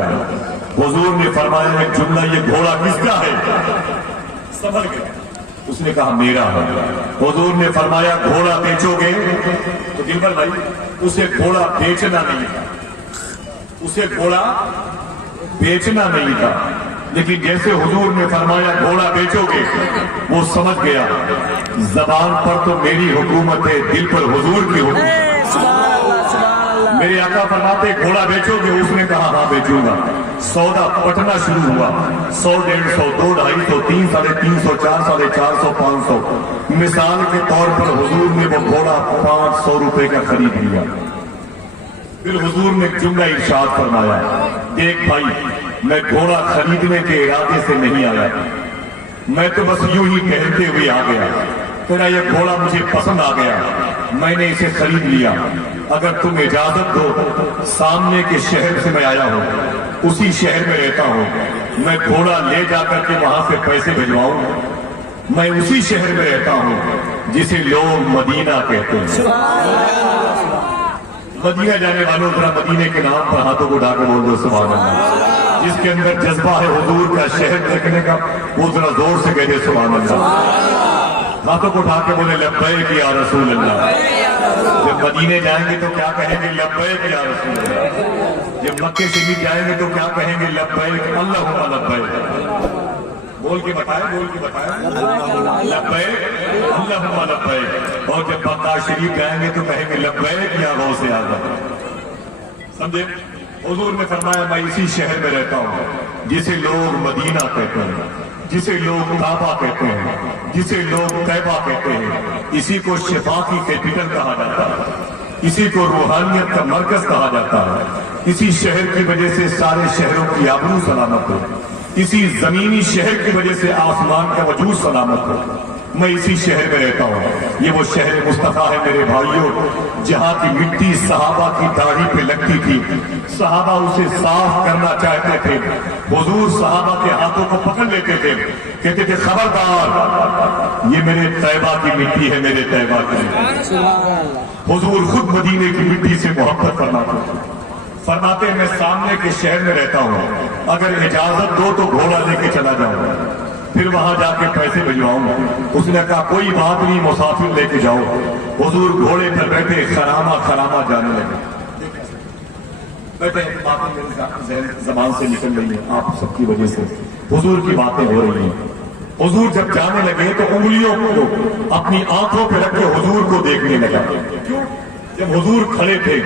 गया। हुजूर ने फरमाया एक जुमला, ये घोड़ा किसका है? समझ गया। उसने कहा मेरा है। हुजूर ने फरमाया घोड़ा बेचोगे? तो दिलबर भाई, उसे घोड़ा बेचना नहीं था, उसे घोड़ा बेचना नहीं था, लेकिन जैसे हुजूर ने फरमाया घोड़ा बेचोगे, वो समझ गया जबान पर तो मेरी हुकूमत है, दिल पर हुजूर की हुकूमत है। मेरे आका फरमाते घोड़ा बेचोगे? उसने कहा हाँ बेचूंगा। सौदा पटना शुरू हुआ, 100, 150, 2, 250, 3, 350, 4, 450, 500। मिसाल के तौर पर हुजूर ने वो घोड़ा 500 रुपए का खरीद लिया। फिर हुजूर ने जुमला इरशाद फरमाया, देख भाई, मैं घोड़ा खरीदने के इरादे से नहीं आया, मैं तो बस यूं ही टहलते हुए आ गया। तेरा ये घोड़ा मुझे पसंद आ गया, मैंने इसे खरीद लिया। अगर तुम इजाजत दो, सामने के शहर से मैं आया हूँ, उसी शहर में रहता हूँ, मैं घोड़ा ले जाकर के वहां से पैसे भिजवाऊं। मैं उसी शहर में रहता हूँ जिसे लोग मदीना कहते हैं। मदीना जाने वालों जरा मदीने के नाम पर हाथों को उठा के बोल दो सुभान अल्लाह। जिसके अंदर जज्बा है हुजूर का शहर देखने का, वो जरा जोर से कह दे सुभान अल्लाह। हाथों को उठा के बोले लब्बैक या रसूल अल्लाह। जब मदीने जाएंगे तो क्या कहेंगे? लब्बैक या रसूल अल्लाह। जब मक्के शरीफ जाएंगे तो क्या कहेंगे? लब्बैक अल्लाहुम्मा लब्बैक। बोल के बताए, बोल के बताए, लब्बैक अल्लाहुम्मा लब्बैक। और जब मक्का शरीफ जाएंगे तो कहेंगे लब्बैक या गौसे आज़म। समझे? हुजूर ने फरमाया मैं इसी शहर में रहता हूँ जिसे लोग मदीना कहते हैं, जिसे लोग काबा कहते हैं, जिसे लोग तैबा कहते हैं। इसी को शिफा की कैपिटल कहा जाता है, इसी को रूहानियत का मरकज कहा जाता है। इसी शहर की वजह से सारे शहरों की आबरू सलामत हो, इसी जमीनी शहर की वजह से आसमान का वजूद सलामत हो। मैं इसी शहर में रहता हूँ। ये वो शहर मुस्तफा है मेरे भाइयों, जहाँ की मिट्टी सहाबा की दाढ़ी पे लगती थी, सहाबा उसे साफ करना चाहते थे, हुजूर सहाबा के हाथों को पकड़ लेते थे, कहते थे खबरदार, ये मेरे तैबा की मिट्टी है, मेरे तैबा की। हुजूर खुद मदीने की मिट्टी से मोहब्बत फरमाते थे। फरमाते मैं सामने के शहर में रहता हूँ, अगर इजाजत दो तो घोड़ा लेके चला जाऊंगा, फिर वहां जाके पैसे भिजवाऊंगा। उसने कहा कोई बात नहीं, मुसाफिर लेके जाओ। हुजूर घोड़े पर बैठे खरामा खरामा जाने लगे। बैठे बातें मेरी जबान से निकल रही है आप सबकी वजह से, हुजूर की बातें हो रही हैं। हुजूर जब जाने लगे तो उंगलियों को अपनी आंखों पे रख के हुजूर को देखने लगा। क्यों? जब हुजूर खड़े थे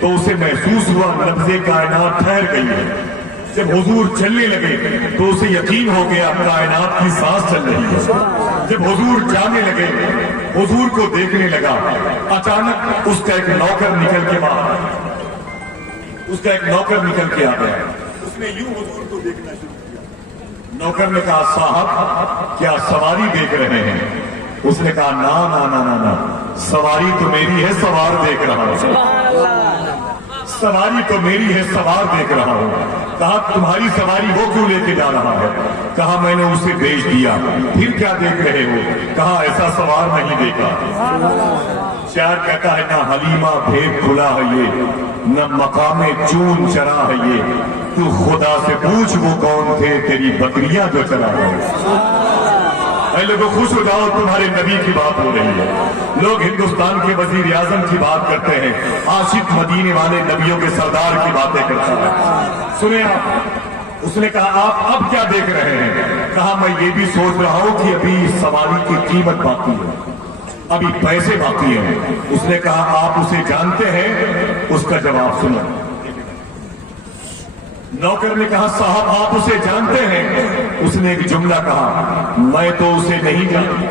तो उसे महसूस हुआ नब्ज़े कायनात ठहर गई है। जब हुजूर चलने लगे तो उसे यकीन हो गया कायनात की सांस चल रही है। जब हुजूर जाने लगे, हुजूर को देखने लगा, अचानक उसका एक नौकर निकल के बाहर, उसका एक नौकर निकल के आ गया। उसने यूं हुजूर को देखना शुरू किया। नौकर ने कहा साहब क्या सवारी देख रहे हैं? उसने कहा ना ना ना ना ना, सवारी तो मेरी है, सवार देख रहा हूं। सवारी तो मेरी है, सवार देख रहा हूं। कहा तुम्हारी सवारी वो क्यों लेके जा रहा है? कहा मैंने उसे बेच दिया। फिर क्या देख रहे हो? कहा ऐसा सवार नहीं देखा। शायर कहता है ना हलीमा भेद खुला है ये, न मकामे चून चरा है ये, तू खुदा से पूछ वो कौन थे तेरी बकरियां जो चरा रहे। लोगों खुश हो जाओ, तुम्हारे नबी की बात हो रही है। लोग हिंदुस्तान के वजीर आजम की बात करते हैं, आशिक मदीने वाले नबियों के सरदार की बातें करता है। सुने आप, उसने कहा आप अब क्या देख रहे हैं? कहा मैं ये भी सोच रहा हूं कि अभी सवारी की कीमत बाकी है, अभी पैसे बाकी हैं। उसने कहा आप उसे जानते हैं? उसका जवाब सुनो। नौकर ने कहा साहब आप उसे जानते हैं? उसने एक जुमला कहा मैं तो उसे नहीं जानता,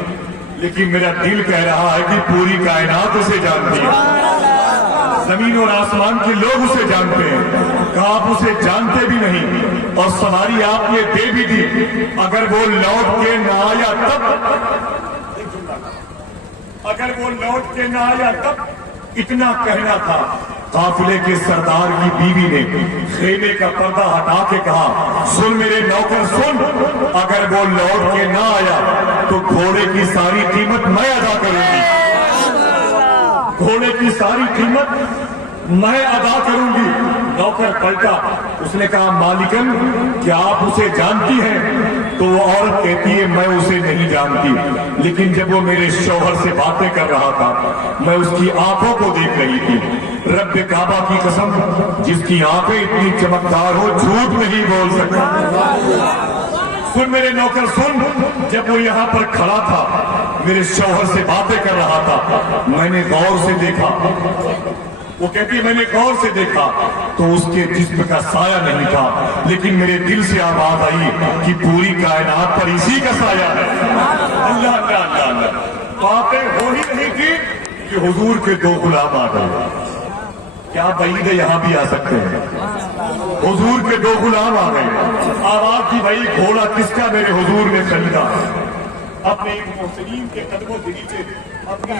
लेकिन मेरा दिल कह रहा है कि पूरी कायनात उसे जानती है, जमीन और आसमान के लोग उसे जानते हैं। कहा आप उसे जानते भी नहीं और सवारी आपने दे भी दी, अगर वो लौट के न आया तब, अगर वो लौट के न आया तब इतना कहना था। काफिले के सरदार की बीवी ने खेमे का पर्दा हटा के कहा सुन मेरे नौकर सुन, अगर वो लौट के ना आया तो घोड़े की सारी कीमत मैं अदा करूंगी, घोड़े की सारी कीमत मैं अदा करूंगी। नौकर पलटा, उसने कहा मालिकन क्या आप उसे जानती हैं? तो वो औरत कहती है मैं उसे नहीं जानती, लेकिन जब वो मेरे शौहर से बातें कर रहा था मैं उसकी आंखों को देख रही थी। रब काबा की कसम, जिसकी आंखें इतनी चमकदार हो झूठ नहीं बोल सकता। सुन मेरे नौकर सुन, जब वो यहाँ पर खड़ा था मेरे शौहर से बातें कर रहा था, मैंने गौर से देखा। वो कहती है मैंने गौर से देखा तो उसके जिस्म का साया नहीं था, लेकिन मेरे दिल से आवाज आई कि पूरी कायनात पर इसी का साया है। अल्लाह अल्लाह अल्लाह अल्लाह। बातें हो ही नहीं थी कि हुजूर के दो गुलाम आ गए। क्या बईद यहाँ भी आ सकते हैं? हुजूर के दो गुलाम आ गए। आवाज की भाई घोड़ा किसका मेरे हुजूर ने खरीदा? अपने मुहसिनीन के कदमों के नीचे अपनी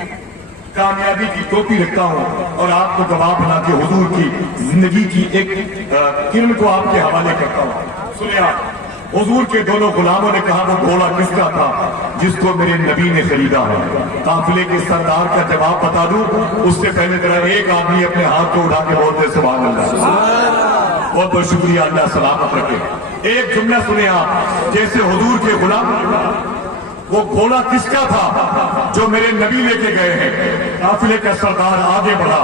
कामयाबी की टोपी रखता हूँ और आपको गवाह बना के हुजूर की जिंदगी की एक किरण को आपके हवाले करता हूँ। सुनिए आप, हुजूर के दोनों गुलामों ने कहा वो घोड़ा किसका था? जिसको मेरे नबी ने खरीदा है। काफिले के सरदार का जवाब बता दूं उससे पहले जरा एक आदमी अपने हाथ को उठा के बोलते सुभान अल्लाह। बहुत बहुत शुक्रिया, अल्लाह सलामत रखे। एक जुमला सुने आप, जैसे हुजूर के गुलाम, वो घोड़ा किसका था जो मेरे नबी लेके गए हैं? काफिले का सरदार आगे बढ़ा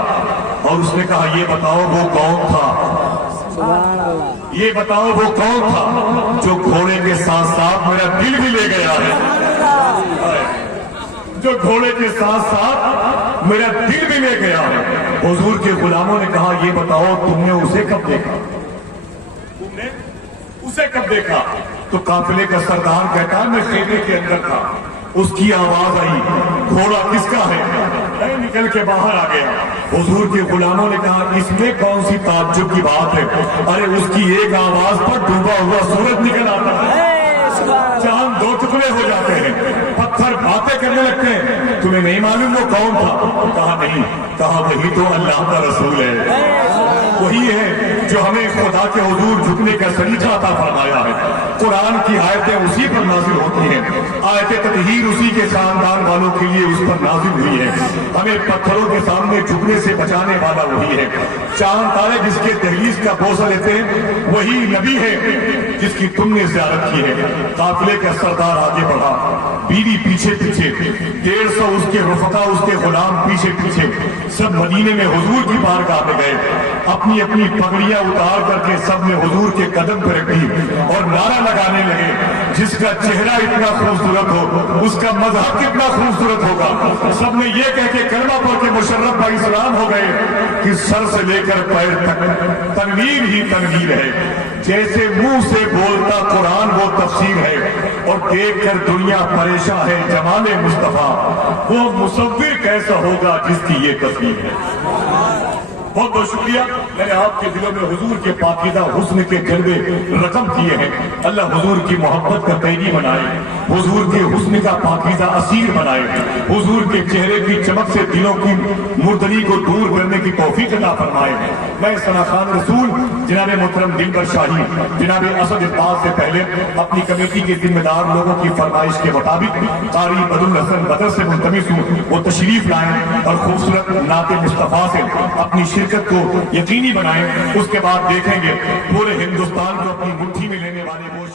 और उसने कहा ये बताओ वो कौन था? ये बताओ वो कौन था जो घोड़े के साथ साथ मेरा दिल भी ले गया है? जो घोड़े के साथ साथ मेरा दिल भी ले गया है। हुजूर के गुलामों ने कहा ये बताओ तुमने उसे कब देखा? तुमने उसे कब देखा? तो काफिले का सरदार कहता है मैं खेमे के अंदर था, उसकी आवाज आई घोड़ा किसका है? मैं निकल के बाहर आ गया। हुजूर के गुलामों ने कहा इसमें कौन सी ताज्जुब की बात है? अरे उसकी एक आवाज पर डूबा हुआ सूरज निकल आता है, चांद दो टुकड़े हो जाते हैं, पत्थर बातें करने लगते हैं। तुम्हें नहीं मालूम वो कौन था? कहा नहीं। कहा वही तो अल्लाह का रसूल है, वही है जो हमें खुदा के हुजूर झुकने का सलीका अता फरमाया है। कुरान की आयतें उसी पर नाजिल होती हैं, आयतें ततहीर उसी के खानदान वालों के लिए उस पर नाजिल हुई है। हमें पत्थरों के सामने झुकने से बचाने वाला वही है। चांद तारे जिसके दहलीज का बोझ लेते हैं वही नबी है जिसकी तुमने ज़ियारत की है। काफिले का सरदार आगे बढ़ा, बीवी पीछे पीछे, 150 उसके रुफका उसके गुलाम पीछे पीछे, सब मदीने में हुजूर की बारगाह में गए। अपनी अपनी पगड़ियां उतार करके सब ने हुजूर के कदम पर रखी और नारा लगाने लगे जिसका चेहरा इतना खूबसूरत हो उसका मजहब कितना खूबसूरत होगा। सब ने ये कह के कलमा पढ़ के मुशर्रफ भाई सलाम हो गए कि सर से लेकर पैर तक तनवीर ही तनवीर है। जैसे मुंह से बोलता कुरान वो तफसीर है और देख कर दुनिया परेशान है जमाले मुस्तफा, वो मुसव्विर कैसा होगा जिसकी ये तस्वीर है। बहुत बहुत शुक्रिया। मैंने आपके दिलों में हुजूर के पाकीज़ा हुस्न के जलवे रकम किए हैं। अल्लाह हुजूर की मोहब्बत का कैदी बनाए, हुजूर के हुस्न का पाकीज़ा असीर बनाए, हुजूर के चेहरे की चमक से दिलों की मुर्दली को दूर करने की तौफीक अता फरमाए। मैं सना खान रसूल जनाब मोहतरम दिलबर शाही जनाब असद इक़बाल से पहले अपनी कमेटी के जिम्मेदार लोगों की फरमाइश के मुताबिक कारी बदुल हसन बदर से मुल्तमिस हूँ वो तशरीफ लाएं और खूबसूरत नाते मुस्तफा से अपनी शिरकत को यकीनी बनाएं। उसके बाद देखेंगे पूरे हिंदुस्तान को अपनी मुट्ठी में लेने वाले वो